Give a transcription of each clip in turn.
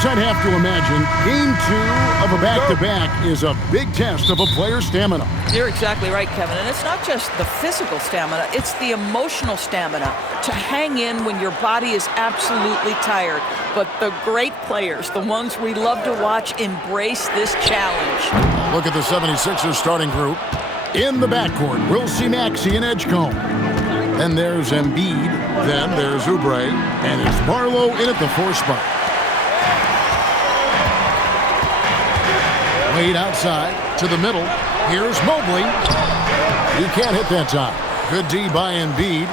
course, I'd have to imagine Game 2 of a back-to-back is a big test of a player's stamina. You're exactly right, Kevin. And it's not just the physical stamina, it's the emotional stamina to hang in when your body is absolutely tired. But the great players, the ones we love to watch, embrace this challenge. Look at the 76ers starting group. In the backcourt, we'll see Maxey and Edgecombe. Then there's Embiid. Then there's Oubre. And it's Barlow in at the 4 spot. Wade outside to the middle. Here's Mobley. He can't hit that time. Good D by Embiid.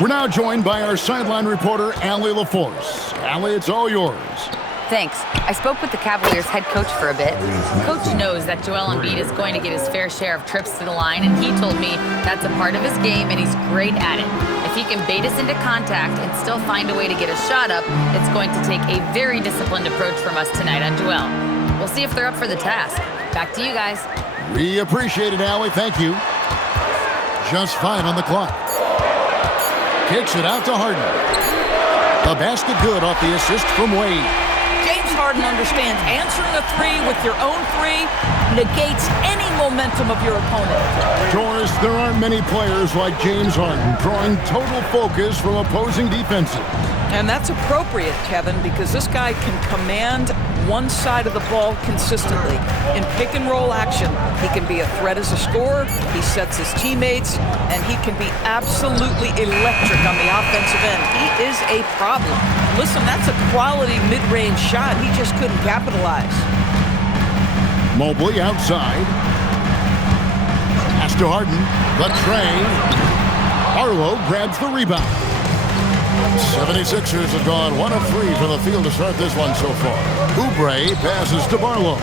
We're now joined by our sideline reporter, Allie LaForce. Allie, it's all yours. Thanks. I spoke with the Cavaliers head coach for a bit. Coach knows that Joel Embiid is going to get his fair share of trips to the line, and he told me that's a part of his game, and he's great at it. If he can bait us into contact and still find a way to get a shot up, it's going to take a very disciplined approach from us tonight on Joel. We'll see if they're up for the task. Back to you guys. We appreciate it, Allie. Thank you. Just 5 on the clock. Kicks it out to Harden. The basket good off the assist from Wade. James Harden understands answering a three with your own three negates any momentum of your opponent. Doris, there aren't many players like James Harden drawing total focus from opposing defenses. And that's appropriate, Kevin, because this guy can command one side of the ball consistently. In pick-and-roll action, he can be a threat as a scorer, he sets his teammates, and he can be absolutely electric on the offensive end. He is a problem. Listen, that's a quality mid-range shot. He just couldn't capitalize. Mobley outside. Pass to Harden. The tray. Barlow grabs the rebound. 76ers have gone 1 of 3 from the field to start this one so far. Oubre passes to Barlow.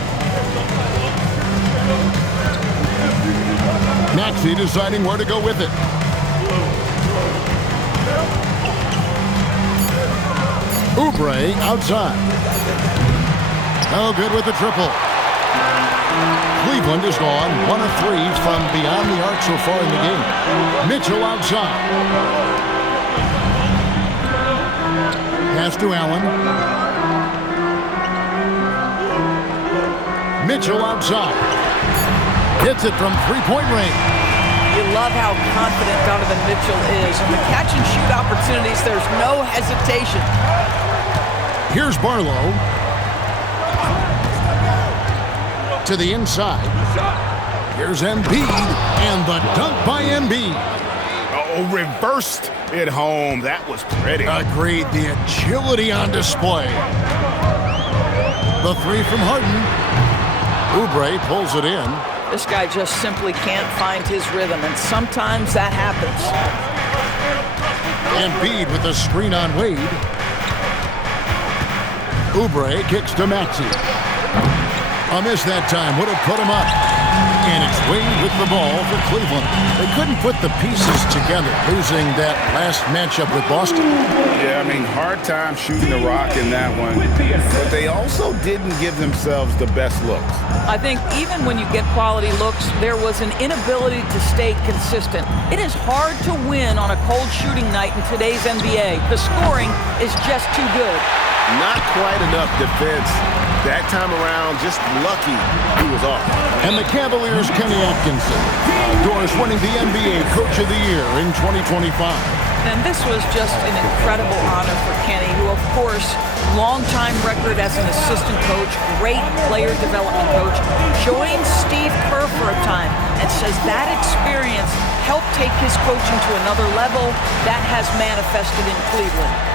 Maxey deciding where to go with it. Oubre outside. No good with the triple. Cleveland has gone 1 of 3 from beyond the arc so far in the game. Mitchell outside. Pass to Allen. Mitchell outside. Hits it from three-point range. You love how confident Donovan Mitchell is. On the catch-and-shoot opportunities, there's no hesitation. Here's Barlow. To the inside. Here's Embiid. And the dunk by Embiid. Oh, reversed it home. That was pretty. Agreed. The agility on display. The three from Harden. Oubre pulls it in. This guy just simply can't find his rhythm, and sometimes that happens. Embiid with the screen on Wade. Oubre kicks to Maxey. A miss that time would have put him up. And it's Wade with the ball for Cleveland. They couldn't put the pieces together, losing that last matchup with Boston. Yeah, I mean, hard time shooting the rock in that one. But they also didn't give themselves the best looks. I think even when you get quality looks, there was an inability to stay consistent. It is hard to win on a cold shooting night in today's NBA. The scoring is just too good. Not quite enough defense. That time around, just lucky he was off. And the Cavaliers' Kenny Atkinson. Doris winning the NBA Coach of the Year in 2025. And this was just an incredible honor for Kenny, who, of course, long-time record as an assistant coach, great player development coach, joined Steve Kerr for a time and says that experience helped take his coaching to another level. That has manifested in Cleveland.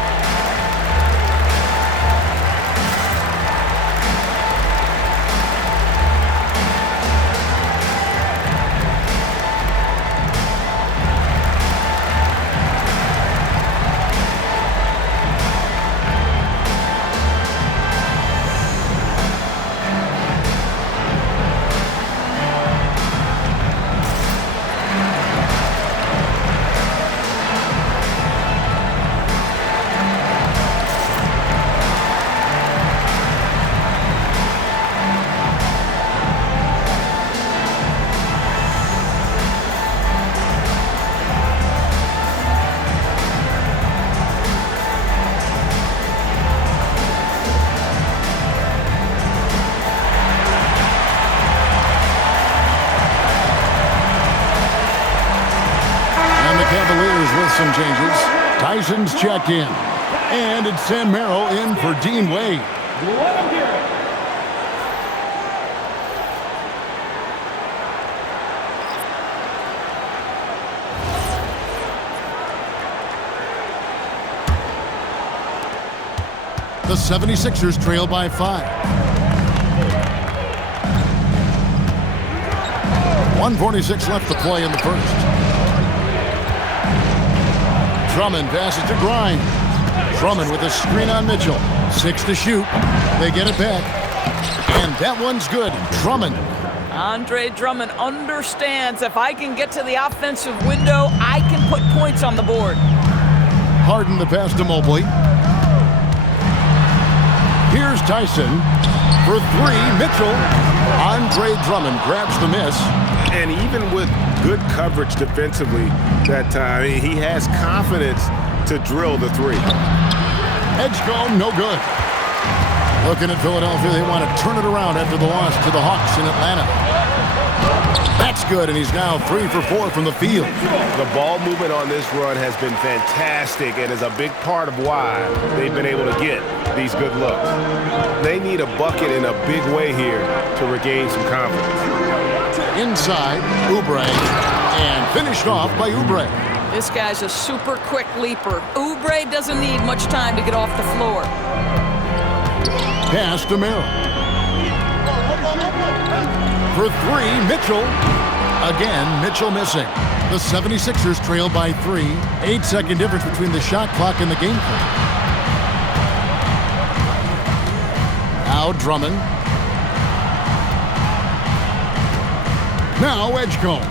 changes. Tyson's checked in. And it's Sam Merrill in for Dean Wade. The 76ers trail by 5. 1:46 left to play in the first. Drummond passes to Grimes. Drummond with a screen on Mitchell. 6 to shoot. They get it back. And that one's good. Drummond. Andre Drummond understands if I can get to the offensive window, I can put points on the board. Harden the pass to Mobley. Here's Tyson for 3. Mitchell. Andre Drummond grabs the miss. And even with good coverage defensively that time, he has confidence to drill the 3. Edgecombe, no good. Looking at Philadelphia, they want to turn it around after the loss to the Hawks in Atlanta. That's good, and he's now 3 for 4 from the field. The ball movement on this run has been fantastic and is a big part of why they've been able to get these good looks. They need a bucket in a big way here to regain some confidence. Inside, Oubre, and finished off by Oubre. This guy's a super quick leaper. Oubre doesn't need much time to get off the floor. Pass to Merrill. For 3, Mitchell. Again, Mitchell missing. The 76ers trail by 3. 8-second difference between the shot clock and the game clock. Now Drummond. Now Edgecombe.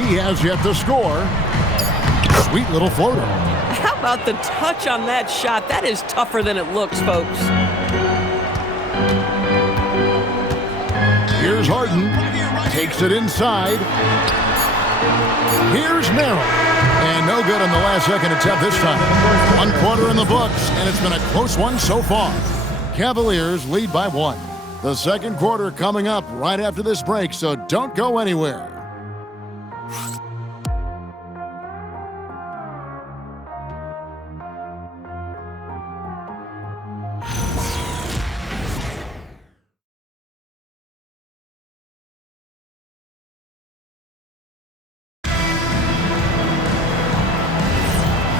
He has yet to score. Sweet little floater. How about the touch on that shot? That is tougher than it looks, folks. Here's Harden. Takes it inside. Here's Merrill. And no good on the last second attempt this time. 1 quarter in the books, and it's been a close one so far. Cavaliers lead by 1. The second quarter coming up right after this break, so don't go anywhere.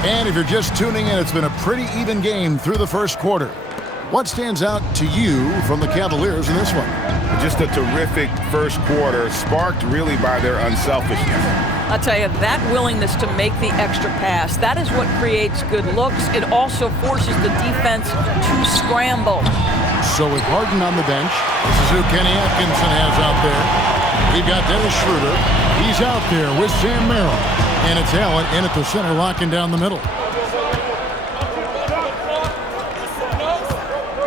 And if you're just tuning in, it's been a pretty even game through the first quarter. What stands out to you from the Cavaliers in this one? Just a terrific first quarter, sparked really by their unselfishness. I'll tell you, that willingness to make the extra pass, that is what creates good looks. It also forces the defense to scramble. So with Harden on the bench, this is who Kenny Atkinson has out there. We've got Dennis Schroeder. He's out there with Sam Merrill. And it's Allen in at the center, locking down the middle.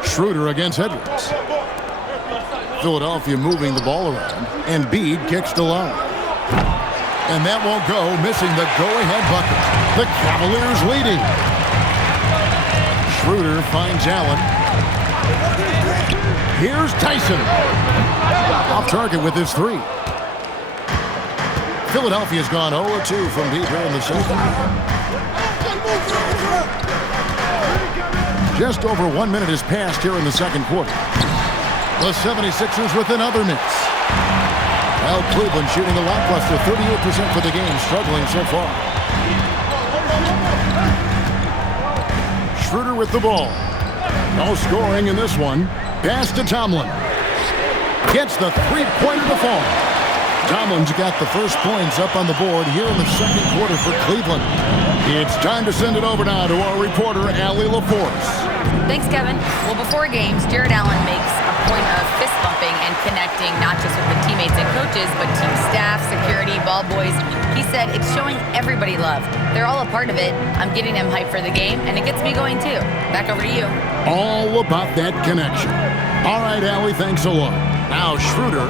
Schroeder against Edwards. Philadelphia moving the ball around. And Embiid kicks to Love. And that won't go, missing the go-ahead bucket. The Cavaliers leading. Schroeder finds Allen. Here's Tyson. Off target with his 3. Philadelphia's gone 0-2 from deep here in the second. Just over 1 minute has passed here in the second quarter. The 76ers with another miss. Well, Cleveland shooting a lackluster 38% for the game, struggling so far. Schroeder with the ball. No scoring in this one. Pass to Tomlin. Gets the three-pointer to fall. Tomlin's got the first points up on the board here in the second quarter for Cleveland. It's time to send it over now to our reporter, Allie LaForce. Thanks, Kevin. Well, before games, Jared Allen makes a point of fist bumping and connecting not just with the teammates and coaches, but team staff, security, ball boys. He said it's showing everybody love. They're all a part of it. I'm getting them hyped for the game, and it gets me going too. Back over to you. All about that connection. All right, Allie, thanks a lot. Now Schroeder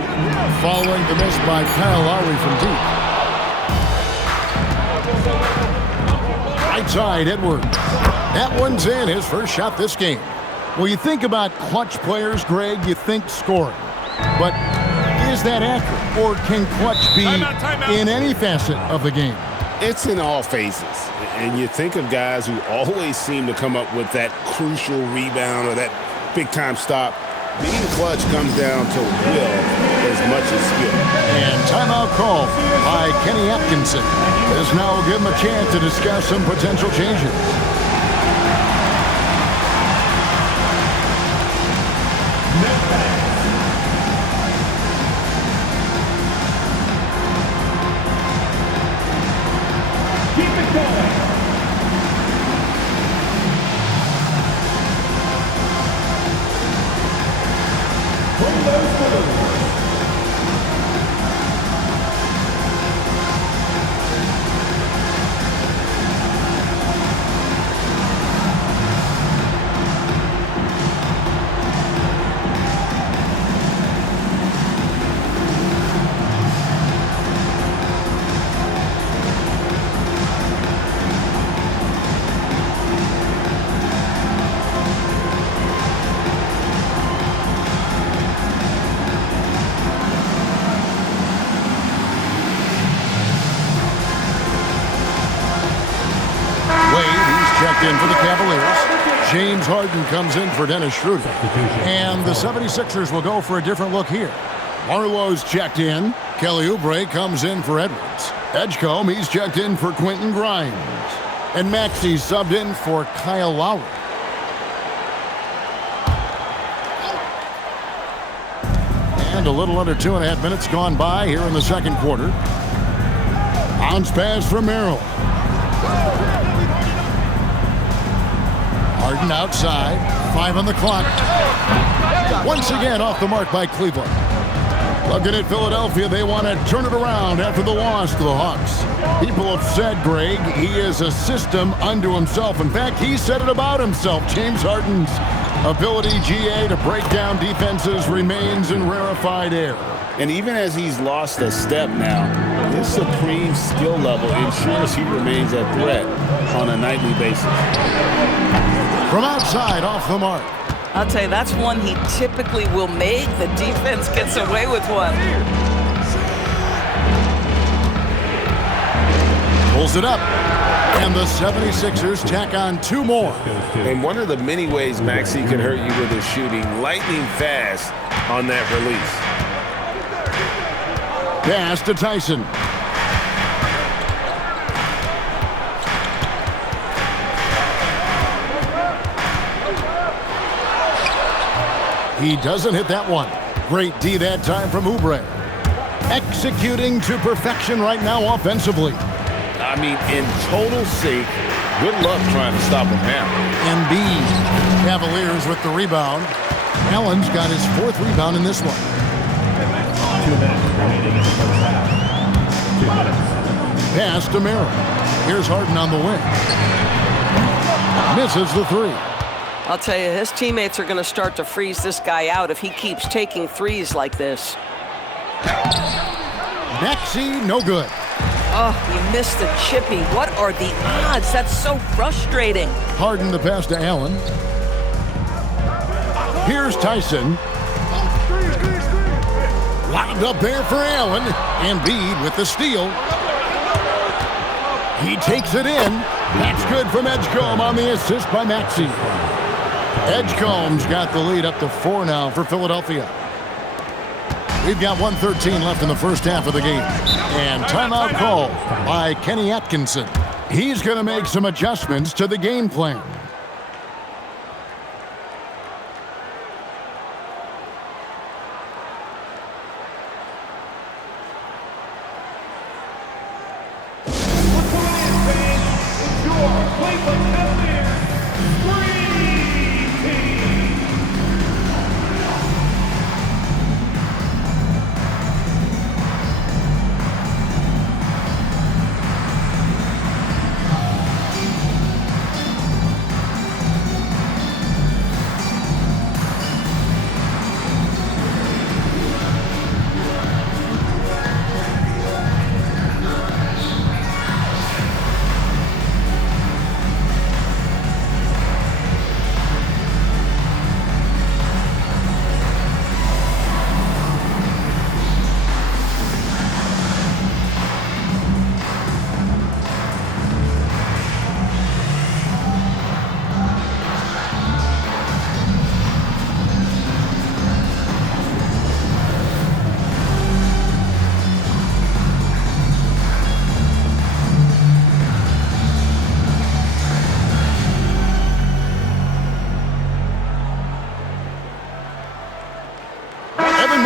following the miss by Kyle Lowry from deep. Right side, Edwards. That one's in, his first shot this game. Well, you think about clutch players, Greg, you think scoring. But is that accurate? Or can clutch be in any facet of the game? It's in all phases. And you think of guys who always seem to come up with that crucial rebound or that big-time stop. Being clutch comes down to will as much as skill. And timeout call by Kenny Atkinson. This now will give him a chance to discuss some potential changes. Checked in for the Cavaliers. James Harden comes in for Dennis Schroeder. And the 76ers will go for a different look here. Marlowe's checked in. Kelly Oubre comes in for Edwards. Edgecombe, he's checked in for Quentin Grimes. And Maxey's subbed in for Kyle Lowry. And a little under 2.5 minutes gone by here in the second quarter. Bounce pass from Merrill. Harden outside, 5 on the clock. Once again off the mark by Cleveland. Looking at Philadelphia, they want to turn it around after the loss to the Hawks. People have said, Greg, he is a system unto himself. In fact, he said it about himself. James Harden's ability, GA, to break down defenses remains in rarefied air. And even as he's lost a step now, his supreme skill level ensures he remains a threat on a nightly basis. From outside, off the mark. I'll tell you, that's one he typically will make. The defense gets away with one. Pulls it up. And the 76ers tack on 2 more. And one of the many ways Maxey can hurt you with his shooting, lightning fast on that release. Pass to Tyson. He doesn't hit that one. Great D that time from Oubre. Executing to perfection right now offensively. I mean, in total sync. Good luck trying to stop him now. Embiid. Cavaliers with the rebound. Allen's got his 4th rebound in this one. 2 minutes remaining in the first half. 2 minutes. Pass to Merrill. Here's Harden on the wing. Misses the 3. I'll tell you, his teammates are going to start to freeze this guy out if he keeps taking threes like this. Maxey, no good. Oh, he missed the chippy. What are the odds? That's so frustrating. Harden the pass to Allen. Here's Tyson. Lined up there for Allen. Embiid with the steal. He takes it in. That's good from Edgecombe on the assist by Maxey. Edgecombe's got the lead up to 4 now for Philadelphia. We've got 1:13 left in the first half of the game. And timeout call by Kenny Atkinson. He's going to make some adjustments to the game plan.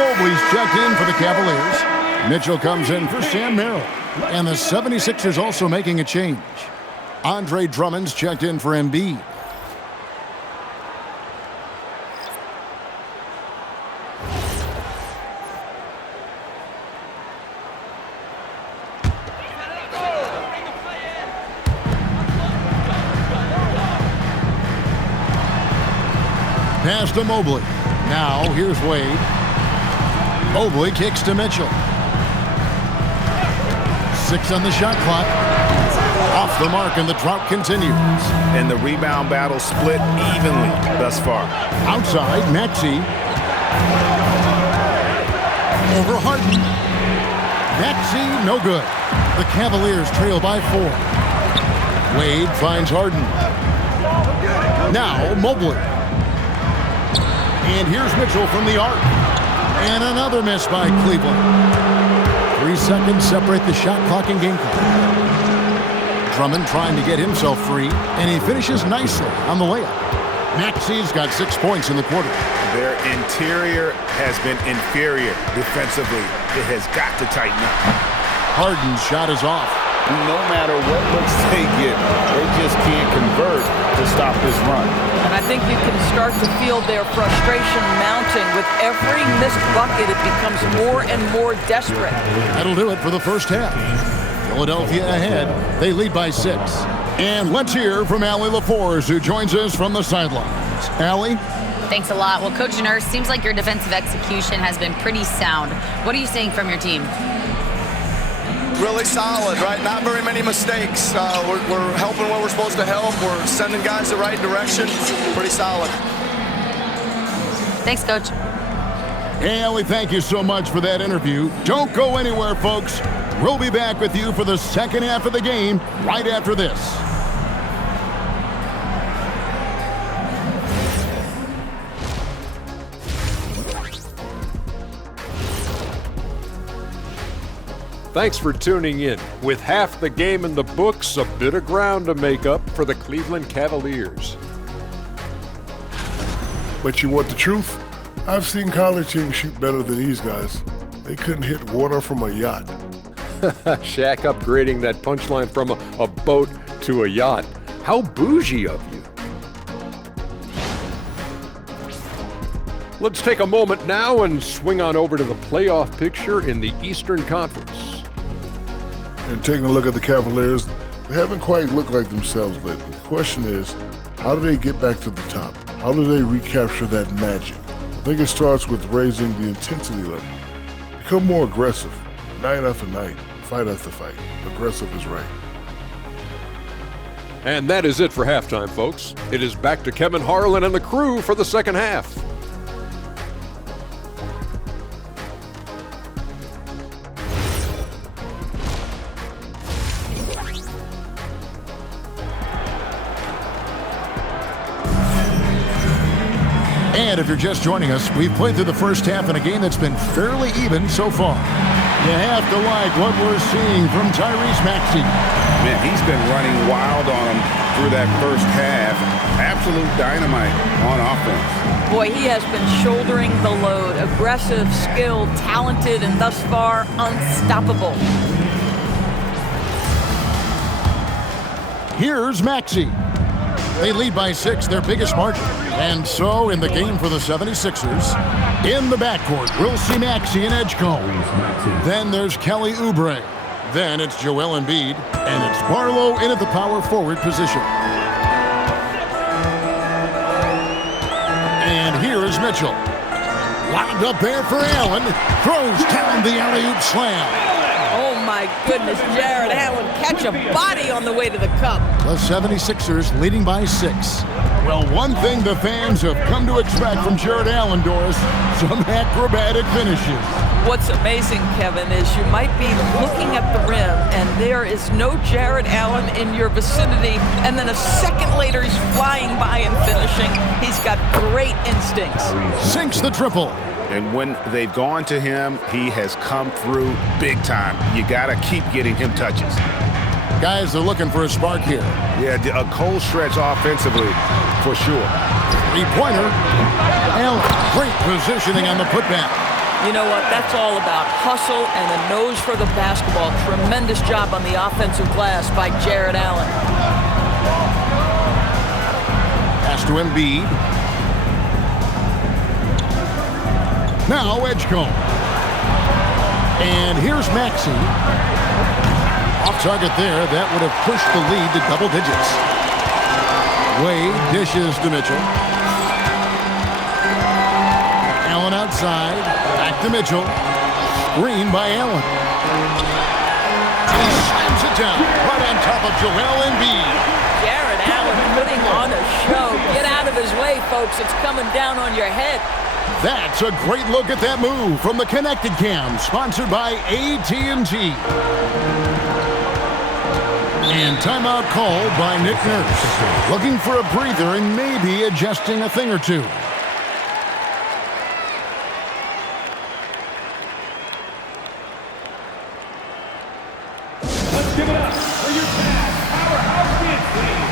Mobley's checked in for the Cavaliers. Mitchell comes in for Sam Merrill. And the 76ers also making a change. Andre Drummond's checked in for Embiid. Pass to Mobley. Now, here's Wade. Mobley kicks to Mitchell. 6 on the shot clock. Off the mark, and the drought continues. And the rebound battle split evenly thus far. Outside, Maxey. Over Harden. Maxey, no good. The Cavaliers trail by 4. Wade finds Harden. Now, Mobley. And here's Mitchell from the arc. And another miss by Cleveland. 3 seconds separate the shot clock and game clock. Drummond trying to get himself free, and he finishes nicely on the layup. Maxey's got 6 points in the quarter. Their interior has been inferior defensively. It has got to tighten up. Harden's shot is off. No matter what looks they get, they just can't convert to stop this run. And I think you can start to feel their frustration mounting. With every missed bucket, it becomes more and more desperate. That'll do it for the first half. Philadelphia ahead. They lead by 6. And let's hear from Allie LaForce, who joins us from the sidelines. Allie? Thanks a lot. Well, Coach Nurse, seems like your defensive execution has been pretty sound. What are you seeing from your team? Really solid, right? Not very many mistakes. We're helping where we're supposed to help. We're sending guys the right direction. Pretty solid. Thanks, Coach. Hey, Allie, thank you so much for that interview. Don't go anywhere, folks. We'll be back with you for the second half of the game right after this. Thanks for tuning in. With half the game in the books, a bit of ground to make up for the Cleveland Cavaliers. But you want the truth? I've seen college teams shoot better than these guys. They couldn't hit water from a yacht. Shaq upgrading that punchline from a boat to a yacht. How bougie of you. Let's take a moment now and swing on over to the playoff picture in the Eastern Conference. And taking a look at the Cavaliers, they haven't quite looked like themselves lately. The question is, how do they get back to the top? How do they recapture that magic? I think it starts with raising the intensity level. Become more aggressive, night after night, fight after fight. Aggressive is right. And that is it for halftime, folks. It is back to Kevin Harlan and the crew for the second half. And if you're just joining us, we've played through the first half in a game that's been fairly even so far. You have to like what we're seeing from Tyrese Maxey. Man, he's been running wild on him through that first half. Absolute dynamite on offense. Boy, he has been shouldering the load. Aggressive, skilled, talented, and thus far, unstoppable. Here's Maxey. They lead by 6, their biggest margin. And so, in the game for the 76ers, in the backcourt, we'll see Maxey and Edgecombe. Then there's Kelly Oubre. Then it's Joel Embiid. And it's Barlow in at the power forward position. And here is Mitchell. Lobbed up there for Allen. Throws down the alley-oop slam. Oh, my goodness, Jared Allen catch a body on the way to the cup. The 76ers leading by 6. Well, one thing the fans have come to expect from Jared Allen, Doris, some acrobatic finishes. What's amazing, Kevin, is you might be looking at the rim and there is no Jared Allen in your vicinity, and then a second later he's flying by and finishing. He's got great instincts. Sinks the triple. And when they've gone to him, he has come through big time. You got to keep getting him touches. Guys are looking for a spark here. Yeah, a cold stretch offensively, for sure. Three-pointer. Allen, great positioning on the putback. You know what? That's all about hustle and a nose for the basketball. Tremendous job on the offensive glass by Jared Allen. Pass to Embiid. Now Edgecombe. And here's Maxey. Off target there. That would have pushed the lead to double digits. Wade dishes to Mitchell. Allen outside. Back to Mitchell. Screen by Allen. He slams it down right on top of Joel Embiid. Jared Allen putting on a show. Get out of his way, folks. It's coming down on your head. That's a great look at that move from the Connected Cam, sponsored by AT&T. And timeout called by Nick Nurse. Looking for a breather and maybe adjusting a thing or two. Let's give it up for your Cavs powerhouse dance team.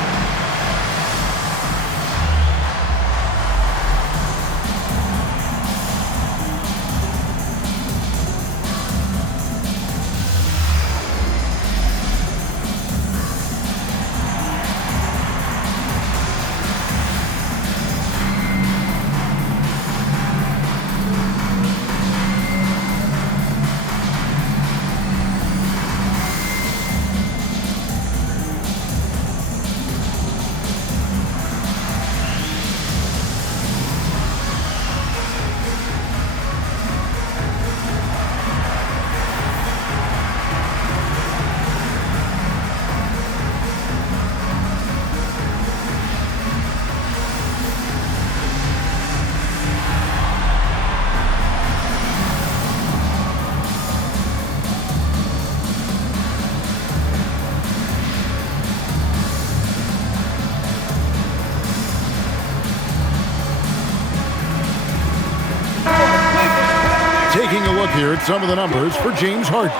Taking a look here at some of the numbers for James Harden.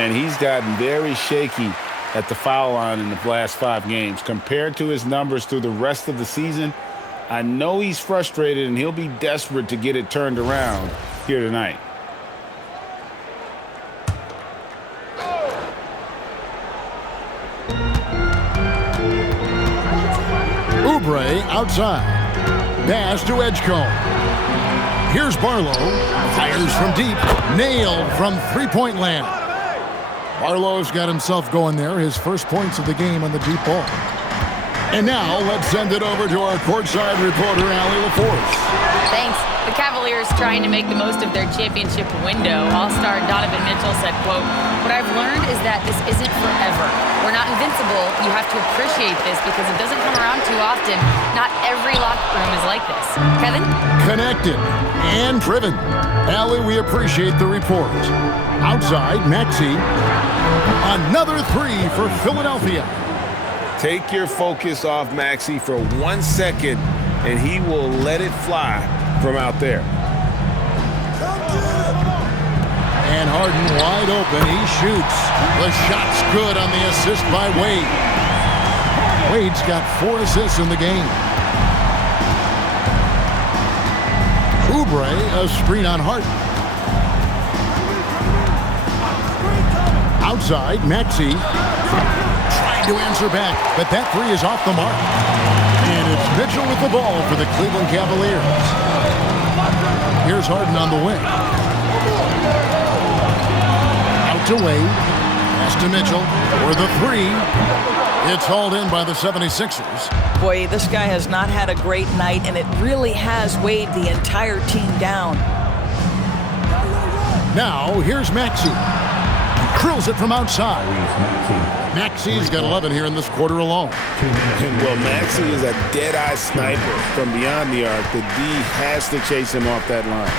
And he's gotten very shaky at the foul line in the last 5 games. Compared to his numbers through the rest of the season, I know he's frustrated and he'll be desperate to get it turned around here tonight. Oubre outside. Pass to Edgecombe. Here's Barlow. Fires from deep. Nailed from three-point land. Barlow's got himself going there. His first points of the game on the deep ball. And now let's send it over to our courtside reporter, Allie LaForce. Thanks. The Cavaliers trying to make the most of their championship window. All-star Donovan Mitchell said, quote, "What I've learned is that this isn't forever. We're not invincible. You have to appreciate this because it doesn't come around too often. Not every locker room is like this." Kevin? Connected and driven. Allie, we appreciate the report. Outside, Maxey. Another three for Philadelphia. Take your focus off Maxey for 1 second, and he will let it fly from out there. And Harden wide open. He shoots. The shot's good on the assist by Wade. Wade's got 4 assists in the game. Oubre, a screen on Harden. Outside, Maxey. Trying to answer back, but that three is off the mark. And it's Mitchell with the ball for the Cleveland Cavaliers. Here's Harden on the wing. Out to Wade. Pass to Mitchell for the three. It's hauled in by the 76ers. Boy, this guy has not had a great night, and it really has weighed the entire team down. Now, here's Maxey. Drills it from outside. Maxey's got 11 here in this quarter alone. Well, Maxey is a dead-eye sniper from beyond the arc. The D has to chase him off that line.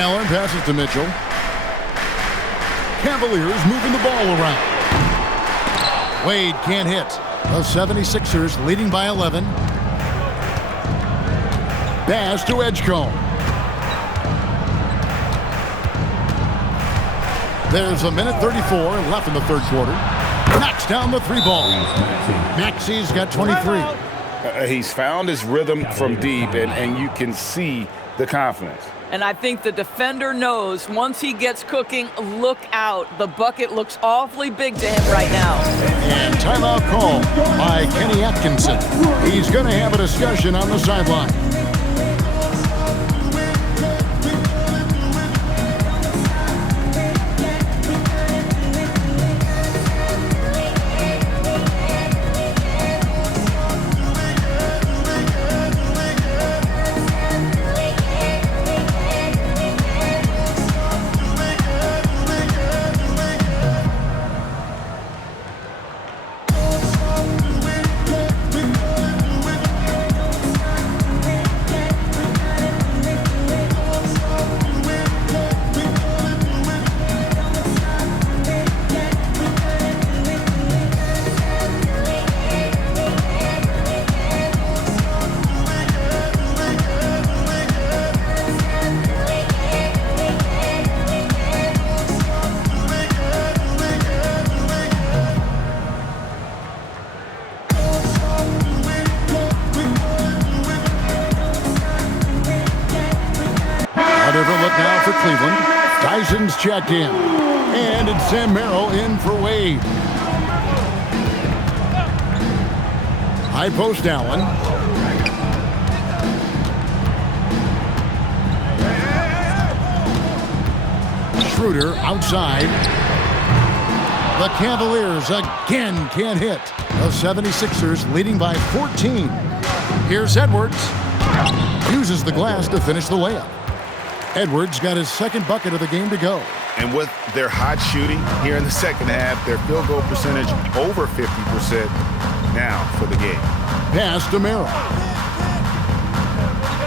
Allen passes to Mitchell. Cavaliers moving the ball around. Wade can't hit. The 76ers leading by 11. Pass to Edgecombe. There's a minute 34 left in the third quarter. Knocks down the three ball. Maxey's got 23. He's found his rhythm from deep, and you can see the confidence. And I think the defender knows once he gets cooking, look out. The bucket looks awfully big to him right now. And timeout call by Kenny Atkinson. He's going to have a discussion on the sideline. Cleveland. Tyson's checked in. And it's Sam Merrill in for Wade. High post Allen. Schroeder outside. The Cavaliers again can't hit. The 76ers leading by 14. Here's Edwards. Uses the glass to finish the layup. Edwards got his second bucket of the game to go. And with their hot shooting here in the second half, their field goal percentage over 50% now for the game. Pass to Merrill.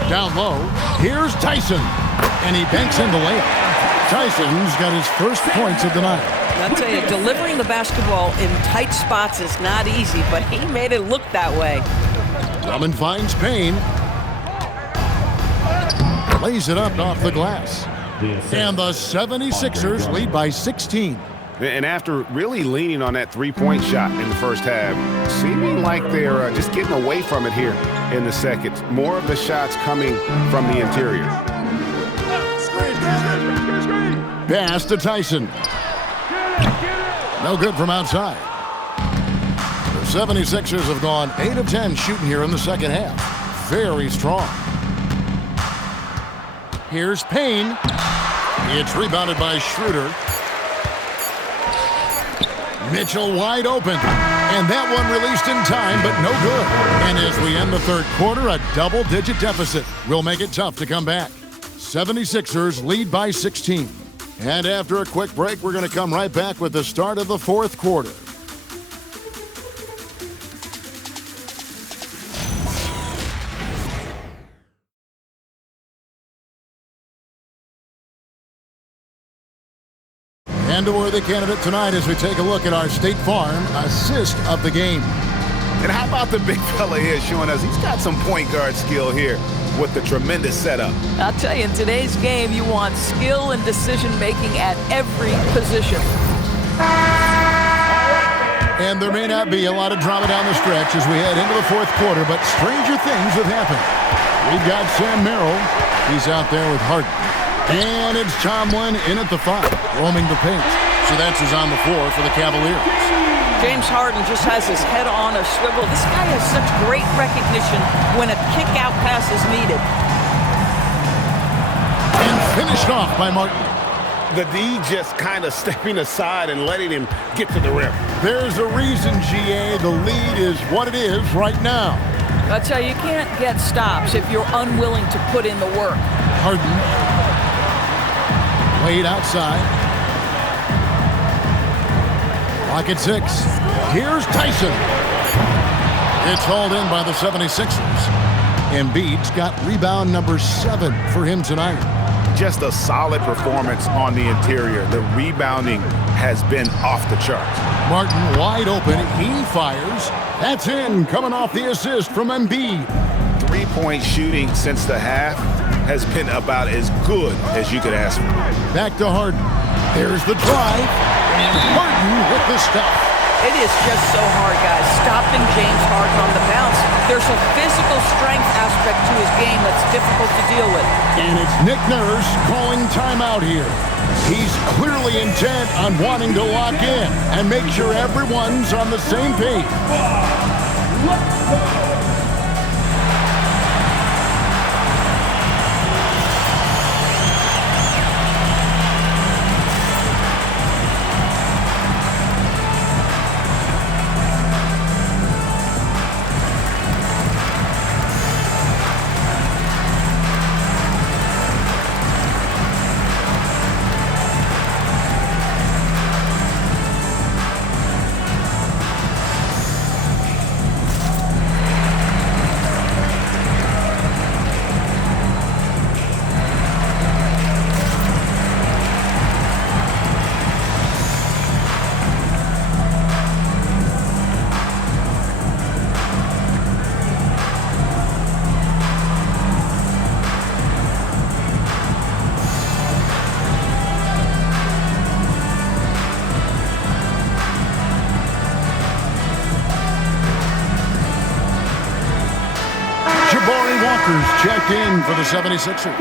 Down low, here's Tyson. And he banks in the layup. Tyson's got his first points of the night. I'll tell you, delivering the basketball in tight spots is not easy, but he made it look that way. Drummond finds Payne. Lays it up off the glass. And the 76ers lead by 16. And after really leaning on that three-point shot in the first half, seeming like they're just getting away from it here in the second. More of the shots coming from the interior. Pass to Tyson. No good from outside. The 76ers have gone 8 of 10 shooting here in the second half. Very strong. Here's Payne. It's rebounded by Schroeder. Mitchell wide open. And that one released in time, but no good. And as we end the third quarter, a double-digit deficit will make it tough to come back. 76ers lead by 16. And after a quick break, we're going to come right back with the start of the fourth quarter. And a worthy candidate tonight as we take a look at our State Farm assist of the game. And how about the big fella here showing us he's got some point guard skill here with the tremendous setup. I'll tell you, in today's game, you want skill and decision-making at every position. And there may not be a lot of drama down the stretch as we head into the fourth quarter, but stranger things have happened. We've got Sam Merrill. He's out there with Harden. And it's Tomlin in at the 5, roaming the paint. So that's who's on the floor for the Cavaliers. James Harden just has his head on a swivel. This guy has such great recognition when a kick-out pass is needed. And finished off by Martin. The D just kind of stepping aside and letting him get to the rim. There's a reason, GA. The lead is what it is right now. I tell you, you can't get stops if you're unwilling to put in the work. Harden. Wade outside. Lock at 6. Here's Tyson. It's hauled in by the 76ers. Embiid's got rebound number 7 for him tonight. Just a solid performance on the interior. The rebounding has been off the charts. Martin wide open. He fires. That's in, coming off the assist from Embiid. 3-point shooting since the half has been about as good as you could ask for. Back to Harden. There's the drive. And Harden with the stuff. It is just so hard, guys, stopping James Harden on the bounce. There's a physical strength aspect to his game that's difficult to deal with. And it's Nick Nurse calling timeout here. He's clearly intent on wanting to lock in and make sure everyone's on the same page. Jabari Walker's checked in for the 76ers.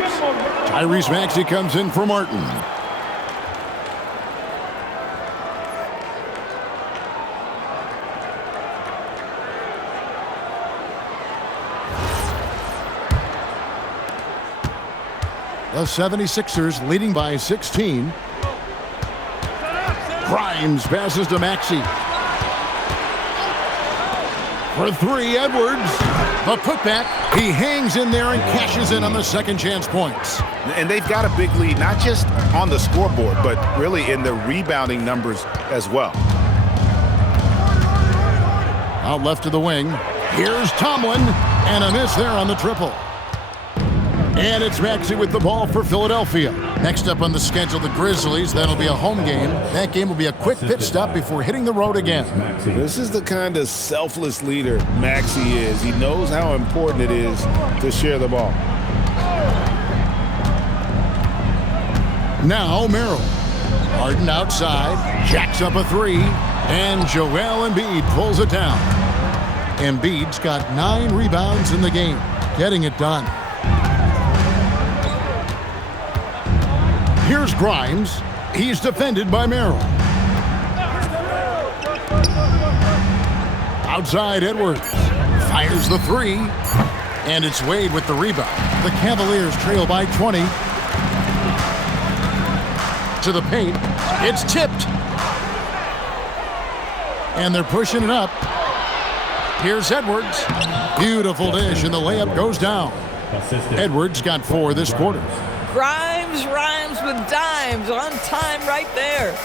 Tyrese Maxey comes in for Martin. The 76ers leading by 16. Grimes passes to Maxey. For three, Edwards. The putback. He hangs in there and cashes in on the second chance points. And they've got a big lead, not just on the scoreboard, but really in the rebounding numbers as well. Out left to the wing. Here's Tomlin. And a miss there on the triple. And it's Maxey with the ball for Philadelphia. Next up on the schedule, the Grizzlies. That'll be a home game. That game will be a quick pit stop before hitting the road again. This is the kind of selfless leader Maxey is. He knows how important it is to share the ball. Now Merrill. Harden outside. Jacks up a three. And Joel Embiid pulls it down. Embiid's got 9 rebounds in the game. Getting it done. Here's Grimes. He's defended by Merrill. Outside Edwards. Fires the three. And it's Wade with the rebound. The Cavaliers trail by 20. To the paint. It's tipped. And they're pushing it up. Here's Edwards. Beautiful dish, and the layup goes down. Edwards got 4 this quarter. Grimes rhymes with dimes, on time right there.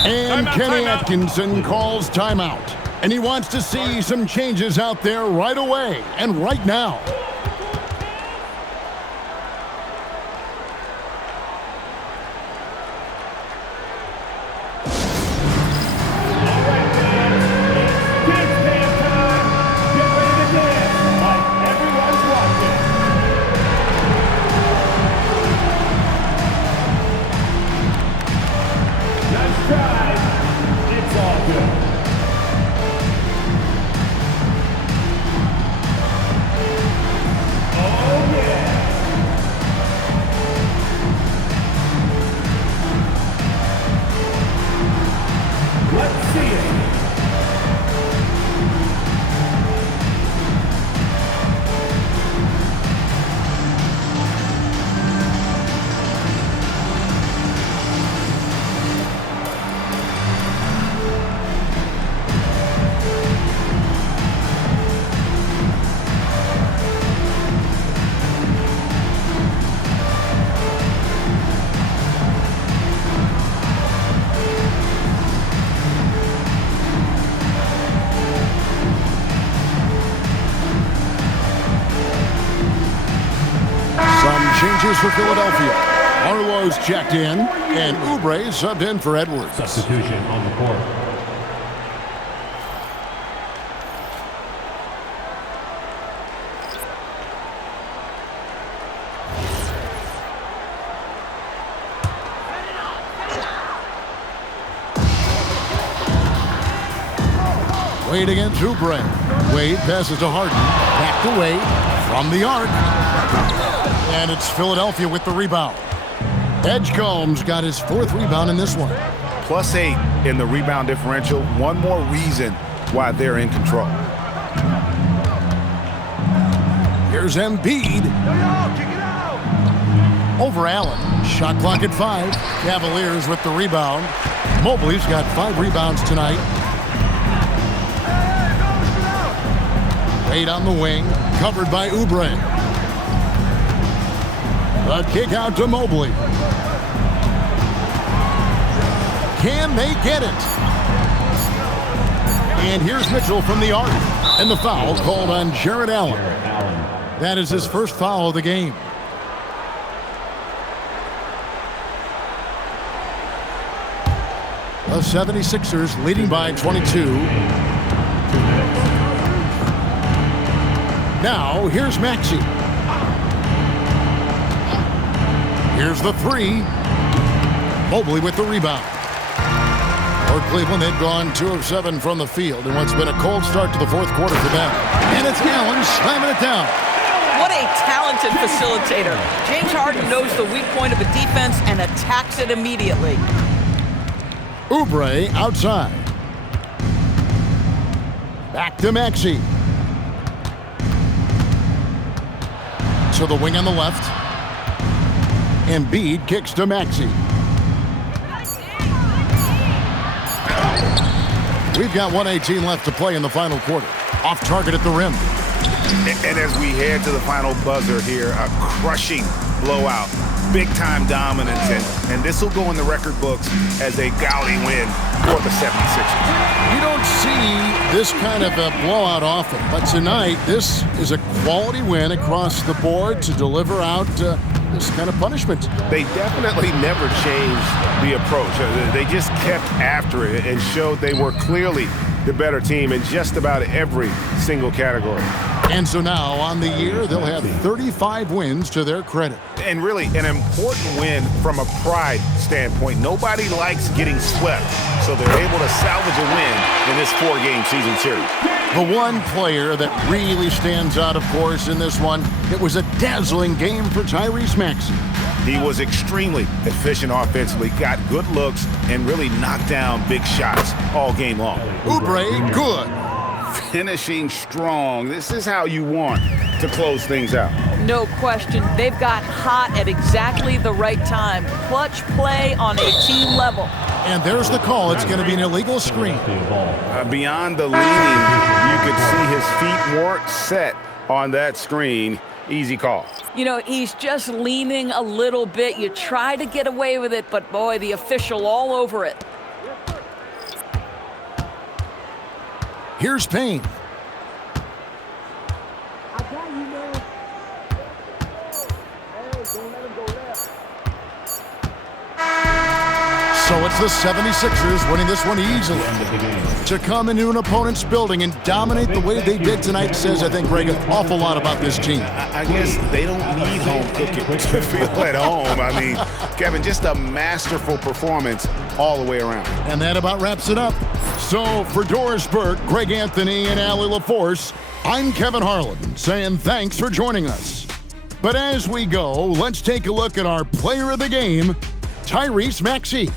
And Kenny Atkinson calls timeout. And he wants to see some changes out there right away and right now. Changes for Philadelphia. Arlo's checked in, and Oubre subbed in for Edwards. Substitution on the court. Wade against Oubre. Wade passes to Harden. Back to Wade from the arc. And it's Philadelphia with the rebound. Edgecombe's got his 4th rebound in this one. +8 in the rebound differential. One more reason why they're in control. Here's Embiid. Over Allen. Shot clock at 5. Cavaliers with the rebound. Mobley's got 5 rebounds tonight. Wade on the wing. Covered by Oubre. The kick out to Mobley. Can they get it? And here's Mitchell from the arc. And the foul called on Jarrett Allen. That is his first foul of the game. The 76ers leading by 22. Now, here's Maxey. Here's the 3. Mobley with the rebound. For Cleveland, they've gone 2 of 7 from the field in what's been a cold start to the 4th quarter for them. And it's Allen slamming it down. What a talented facilitator. James Harden knows the weak point of a defense and attacks it immediately. Oubre outside. Back to Maxey. To the wing on the left. Embiid kicks to Maxey. We've got 1:18 left to play in the final quarter. Off target at the rim. And as we head to the final buzzer here, a crushing blowout. Big-time dominance, and this will go in the record books as a gaudy win for the 76ers. You don't see this kind of a blowout often, but tonight this is a quality win across the board to deliver out this kind of punishment. They definitely never changed the approach. They just kept after it and showed they were clearly the better team in just about every single category. And so now on the year, they'll have 35 wins to their credit. And really an important win from a pride standpoint. Nobody likes getting swept, so they're able to salvage a win in this 4-game season series. The one player that really stands out, of course, in this one, it was a dazzling game for Tyrese Maxey. He was extremely efficient offensively, got good looks, and really knocked down big shots all game long. Oubre, good. Finishing strong. This is how you want to close things out. No question. They've got hot at exactly the right time. Clutch play on a team level. And there's the call. It's going to be an illegal screen. Beyond the leaning, you could see his feet weren't set on that screen. Easy call. You know, he's just leaning a little bit. You try to get away with it, but boy, the official all over it. Here's Payne. So it's the 76ers winning this one easily. To come into an opponent's building and dominate the way they did tonight says, I think, Greg, an awful lot about this team. I guess they don't need home cooking to feel at home. I mean, Kevin, just a masterful performance all the way around. And that about wraps it up. So for Doris Burke, Greg Anthony, and Allie LaForce, I'm Kevin Harlan saying thanks for joining us. But as we go, let's take a look at our player of the game, Tyrese Maxey.